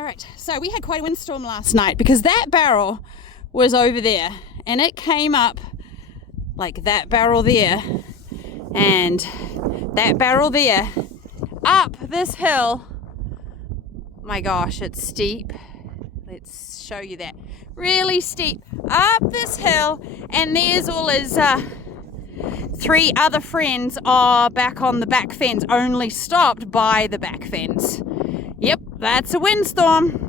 All right, so we had quite a windstorm last night because that barrel was over there and it came up like that barrel there and that barrel there up this hill. My gosh, it's steep. Let's show you that. Really steep up this hill, and there's all his 3 other friends are back on the back fence, only stopped by the back fence. Yep, that's a windstorm.